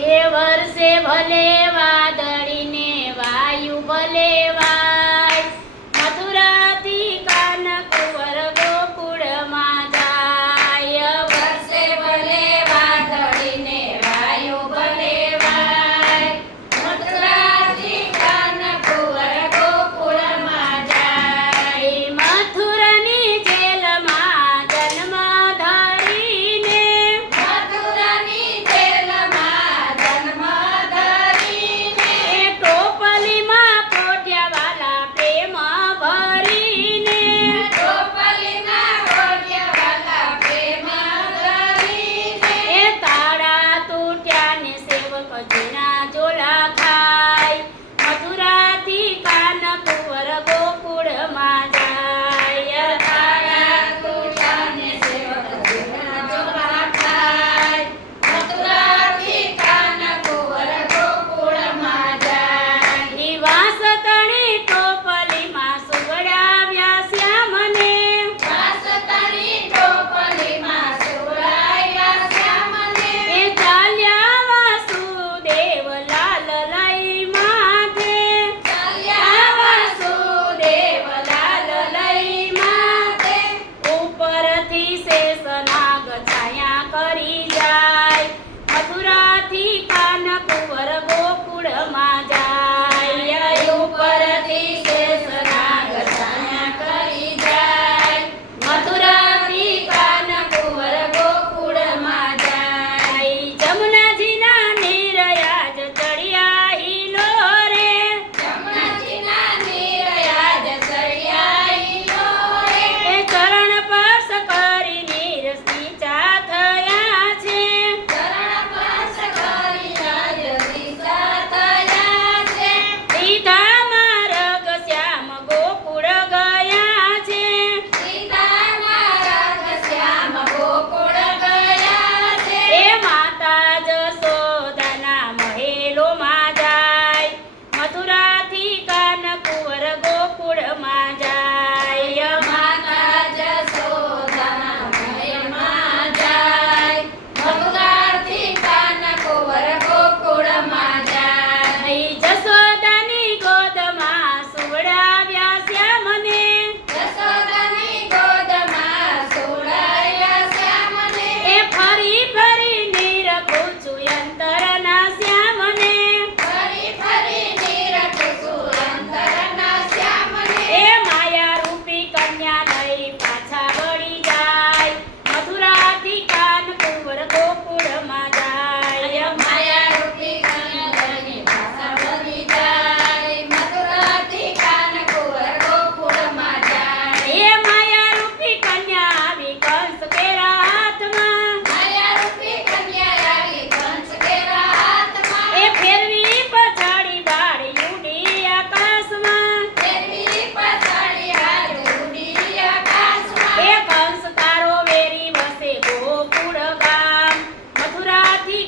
એ વર્ષે ભલે વાદળીને વાયુ ભલે વાય, મથુરાથી કાનકુંવર ગોકુળમાં જાય. વર્ષે ભલે વાદળીને વાયુ ભલે વાય, મથુરાથી કાનકુંવર ગોકુળમાં જાય. મથુરાની જેલમાં જન્મ ધરીને, મથુરાની જેલમાં જન્મ ધરીને, ટોપલીમાં પોટ્યા વાલા પ્રેમ ભરીને, ટોપલીમાં પોટ્યા વાલા પ્રેમ ભરીને, તાળા તૂટ્યા ને સેવક જૂના ઝોલા ખાય, મથુરાથી કાનકુંવર ગોકુળમાં જાય. તાળા તૂટ્યા ને સેવક જૂના ઝોલા ખાય, મથુરાથી કાનકુંવર ગોકુળમાં જાય. નિવાસ તણી ટોપલીમાં સુવડાવ્યા શ્યામને, નિવાસ તણી ટોપલીમાં સુવડાવ્યા શ્યામને, ચાલ્યા વાસુદેવ લાલ લઈ માથે, ચાલ્યા વાસુદેવ લાલ લઈ માથે, ઉપરથી શેષનાગ છાયા કરી જાય, મથુરાથી કાનકુંવર ગોકુળમાં જાય. ઉપરથી શેષનાગ છાયા કરી જાય, મથુરાથી કાનકુંવર ગોકુળમાં જાય. જમુનાજીના નીરયાજ ચડ્યા હિલોરે, જમુનાજીના નીરયાજ ચડ્યા હિલોરે, ચરણ સ્પર્શ કરી નીર સીંચા થયા છે, ચરણ સ્પર્શ કરી નીર સીંચા થયા છે. સીધા માર્ગ શ્યામ ગોકુળ ગયા છે, સીધા માર્ગ શ્યામ ગોકુળ ગયા છે. એ માતા જશોદાના મહેલોમાં જાય, મથુરાથી કાનકુંવર ગોકુળમાં જાય. માતા જશોદાના મહેલમાં જાય, મથુરાથી કાનકુંવર ગોકુળમાં જાય. જશોદાની ગોદમાં સુવડાવ્યા શ્યામને, જશોદાની ગોદમાં સુવડાવ્યા શ્યામને, એ ફરી ફરી નિરખું અંતરના શ્યામને, ફરી ફરી નિરખું અંતરના શ્યામને, એ માયા રૂપી કન્યા લઈ પાછા વળી જાય, મથુરાથી કાનકુંવર ગોકુળમાં જાય. માયા રૂપી કન્યા લઈને પાછા વળી જાય, મથુરાથી કાનકુંવર ગોકુળમાં જાય. એ માયા રૂપી કન્યા આવી કંસ કેરા હાથમાં, માયા રૂપી કન્યા આવી કંસ કેરા હાથમાં, એ ફેરવી પછાડી બાળી ઉડી આકાશમાં, ફેરવી પછાડી બાળી ઉડી આકાશમાં. એ કંસ તારો વેરી વસે ગોકુળ ગામ, મથુરાથી